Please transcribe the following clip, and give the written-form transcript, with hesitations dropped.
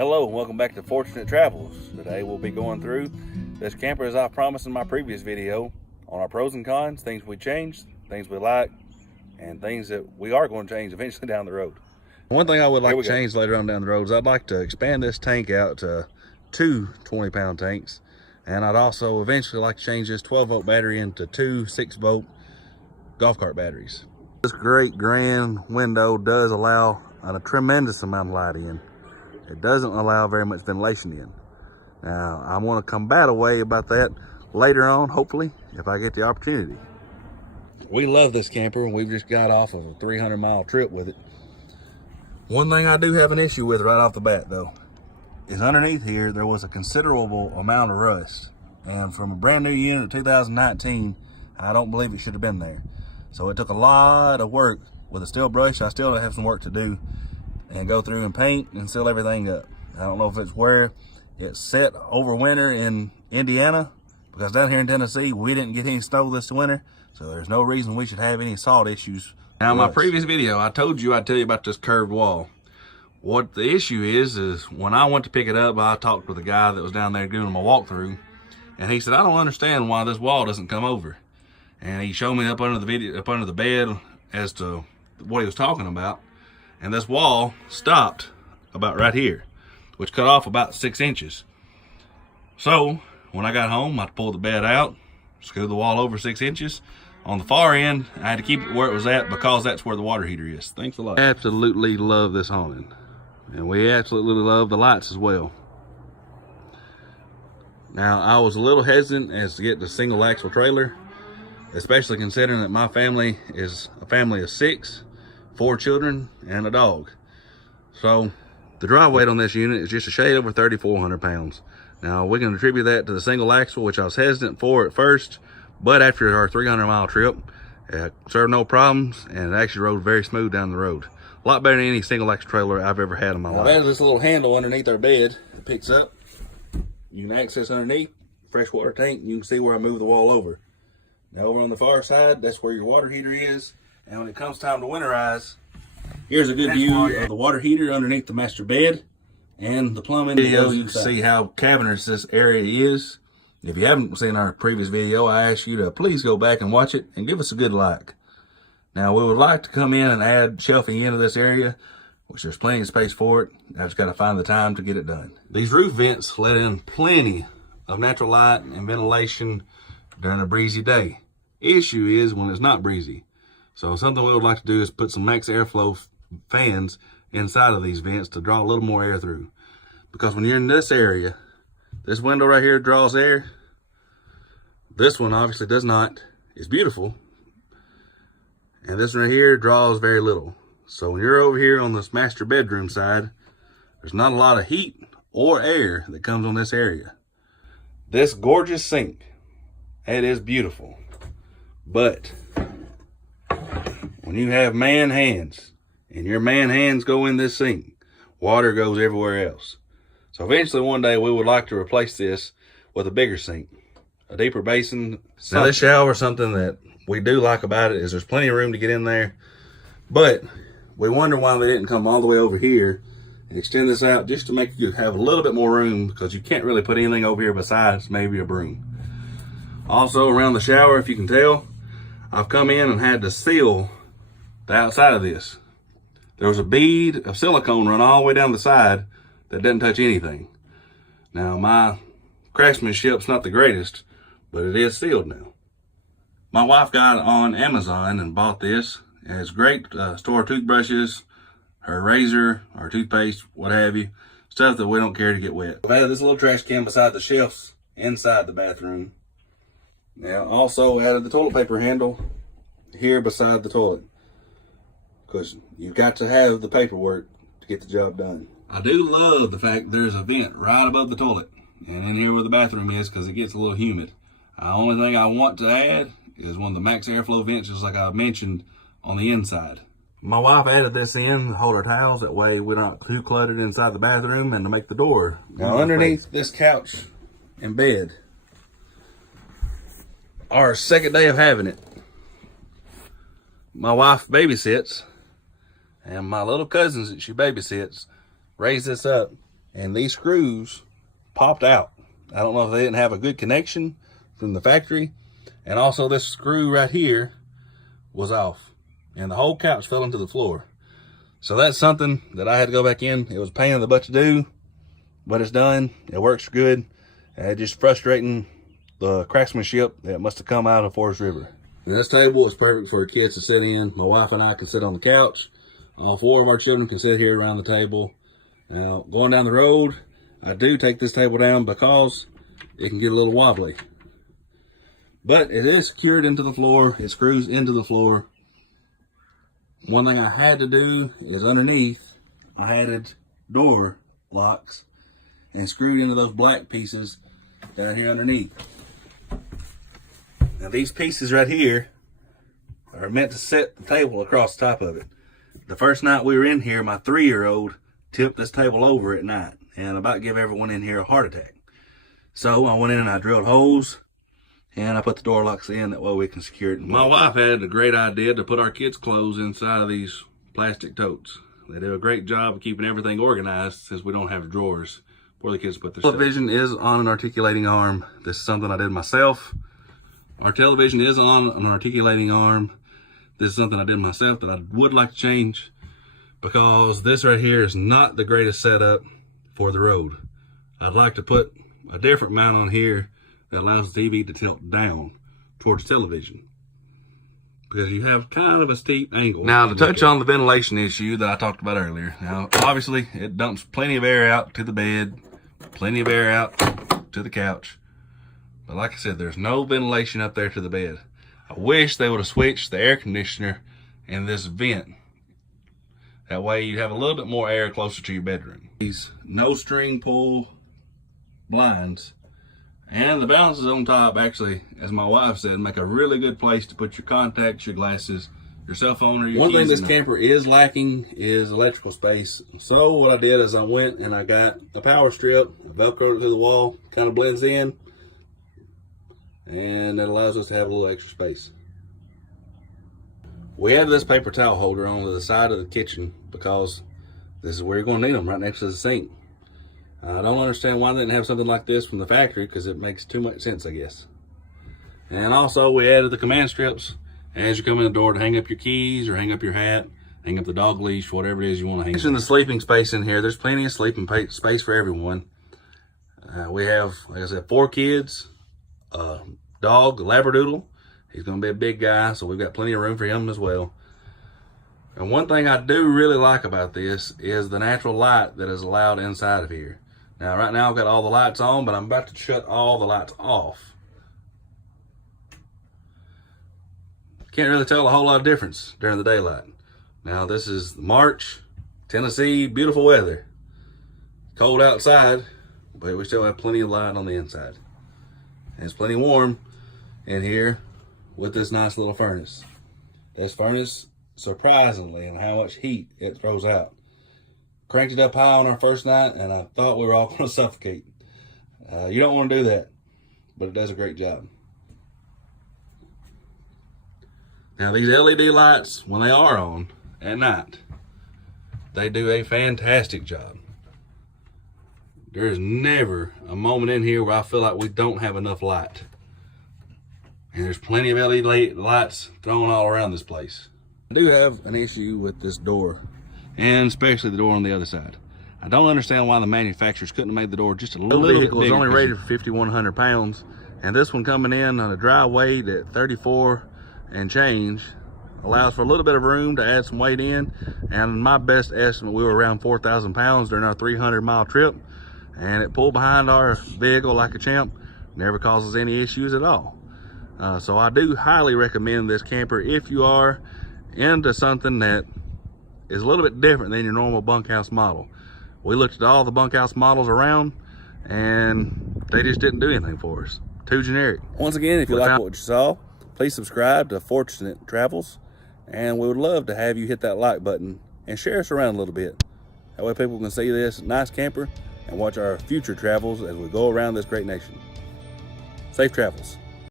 Hello and welcome back to Fortunate Travels. Today we'll be going through this camper as I promised in my previous video on our pros and cons, things we changed, things we like, and things that we are going to change eventually down the road. One thing I would like to change later on down the road is I'd like to expand this tank out to two 20-pound tanks, and I'd also eventually like to change this 12-volt battery into two 6-volt golf cart batteries. This great grand window does allow a tremendous amount of light in. It doesn't allow very much ventilation in. Now, I want to combat a way about that later on, hopefully, if I get the opportunity. We love this camper, and we've just got off of a 300-mile trip with it. One thing I do have an issue with right off the bat, though, is underneath here, there was a considerable amount of rust. And from a brand new unit of 2019, I don't believe it should have been there. So it took a lot of work with a steel brush. I still have some work to do and go through and paint and seal everything up. I don't know if it's where it's set over winter in Indiana, because down here in Tennessee, we didn't get any snow this winter, so there's no reason we should have any salt issues. Now, in my previous video, I told you I'd tell you about this curved wall. What the issue is when I went to pick it up, I talked with a guy that was down there doing my walkthrough, and he said, I don't understand why this wall doesn't come over. And he showed me up under the bed as to what he was talking about. And this wall stopped about right here, which cut off about 6 inches. So when I got home, I pulled the bed out, screwed the wall over 6 inches. On the far end, I had to keep it where it was at because that's where the water heater is. Thanks a lot. Absolutely love this awning. And we absolutely love the lights as well. Now, I was a little hesitant as to get the single axle trailer, especially considering that my family is a family of 6. 4 children and a dog. So the drive weight on this unit is just a shade over 3,400 pounds. Now we can attribute that to the single axle, which I was hesitant for at first, but after our 300-mile trip, it served no problems, and it actually rode very smooth down the road. A lot better than any single axle trailer I've ever had in my life. There's this little handle underneath our bed that picks up. You can access underneath, freshwater tank, and you can see where I move the wall over. Now over on the far side, that's where your water heater is. And when it comes time to winterize, here's a good view of the water heater underneath the master bed and the plumbing. Videos, you can see how cavernous this area is. If you haven't seen our previous video, I ask you to please go back and watch it and give us a good like. Now, we would like to come in and add shelving into this area, which there's plenty of space for it. I've just got to find the time to get it done. These roof vents let in plenty of natural light and ventilation during a breezy day. Issue is when it's not breezy. So something we would like to do is put some max airflow fans inside of these vents to draw a little more air through. Because when you're in this area, this window right here draws air. This one obviously does not. It's beautiful. And this one right here draws very little. So when you're over here on this master bedroom side, there's not a lot of heat or air that comes on this area. This gorgeous sink, it is beautiful. But when you have man hands and your man hands go in this sink, water goes everywhere else. So eventually one day we would like to replace this with a bigger sink, a deeper basin. Now this shower, something that we do like about it is there's plenty of room to get in there, but we wonder why they didn't come all the way over here and extend this out just to make you have a little bit more room, because you can't really put anything over here besides maybe a broom. Also around the shower, if you can tell, I've come in and had to seal the outside of this. There was a bead of silicone run all the way down the side that doesn't touch anything. Now my craftsmanship's not the greatest, but it is sealed now. My wife got it on Amazon and bought this. And it's great to store toothbrushes, her razor, or toothpaste, what have you. Stuff that we don't care to get wet. I've added this little trash can beside the shelves inside the bathroom. Now also added the toilet paper handle here beside the toilet, because you've got to have the paperwork to get the job done. I do love the fact there's a vent right above the toilet and in here where the bathroom is, because it gets a little humid. The only thing I want to add is one of the max airflow vents, just like I mentioned, on the inside. My wife added this in to hold our towels, that way we're not too cluttered inside the bathroom, and to make the door. Now underneath this couch and bed, our second day of having it, my wife babysits, and my little cousins that she babysits raised this up and these screws popped out. I don't know if they didn't have a good connection from the factory, and also this screw right here was off, and the whole couch fell into the floor. So that's something that I had to go back in. It was a pain in the butt to do, but it's done. It works good. And just frustrating the craftsmanship that must have come out of Forest River. And this table is perfect for kids to sit in. My wife and I can sit on the couch. All 4 of our children can sit here around the table. Now, going down the road, I do take this table down because it can get a little wobbly. But it is secured into the floor. It screws into the floor. One thing I had to do is underneath, I added door locks and screwed into those black pieces down here underneath. Now these pieces right here are meant to set the table across the top of it. The first night we were in here, my 3-year-old tipped this table over at night and about gave everyone in here a heart attack. So I went in and I drilled holes and I put the door locks in, that way we can secure it. My wife had a great idea to put our kids' clothes inside of these plastic totes. They do a great job of keeping everything organized since we don't have drawers for the kids to put their stuff. Television is on an articulating arm. This is something I did myself. Our television is on an articulating arm. This is something I did myself that I would like to change, because this right here is not the greatest setup for the road. I'd like to put a different mount on here that allows the TV to tilt down towards television, because you have kind of a steep angle. Now, to touch on the ventilation issue that I talked about earlier. Now, obviously, it dumps plenty of air out to the bed, plenty of air out to the couch. But like I said, there's no ventilation up there to the bed. I wish they would have switched the air conditioner in this vent. That way you have a little bit more air closer to your bedroom. These no string pull blinds and the balances on top, actually, as my wife said, make a really good place to put your contacts, your glasses, your cell phone, or your keys. One thing this camper is lacking is electrical space. So what I did is I went and I got a power strip, velcroed it to the wall, kind of blends in, and it allows us to have a little extra space. We have this paper towel holder on the side of the kitchen because this is where you're going to need them, right next to the sink. I don't understand why they didn't have something like this from the factory, because it makes too much sense, I guess. And also we added the command strips as you come in the door to hang up your keys or hang up your hat, hang up the dog leash, whatever it is you want to hang up. In the sleeping space in here, there's plenty of sleeping space for everyone. We have, like I said, 4 kids, a dog, a Labradoodle. He's going to be a big guy, so we've got plenty of room for him as well. And one thing I do really like about this is the natural light that is allowed inside of here. Now, right now I've got all the lights on, but I'm about to shut all the lights off. Can't really tell a whole lot of difference during the daylight. Now, this is March, Tennessee, beautiful weather. Cold outside, but we still have plenty of light on the inside. And it's plenty warm in here with this nice little furnace. This furnace, surprisingly, and how much heat it throws out. Cranked it up high on our first night, and I thought we were all going to suffocate. You don't want to do that, but it does a great job. Now, these LED lights, when they are on at night, they do a fantastic job. There is never a moment in here where I feel like we don't have enough light. And there's plenty of LED lights thrown all around this place. I do have an issue with this door, and especially the door on the other side. I don't understand why the manufacturers couldn't have made the door just a little bit bigger. The vehicle is only rated for 5,100 pounds, and this one coming in on a dry weight at 34 and change allows for a little bit of room to add some weight in. And my best estimate, we were around 4,000 pounds during our 300-mile trip, and it pulled behind our vehicle like a champ. Never causes any issues at all. So I do highly recommend this camper if you are into something that is a little bit different than your normal bunkhouse model. We looked at all the bunkhouse models around, and they just didn't do anything for us. Too generic. Once again, if you like what you saw, please subscribe to Fourtunate Travels, and we would love to have you hit that like button and share us around a little bit. That way people can see this nice camper and watch our future travels as we go around this great nation. Safe travels.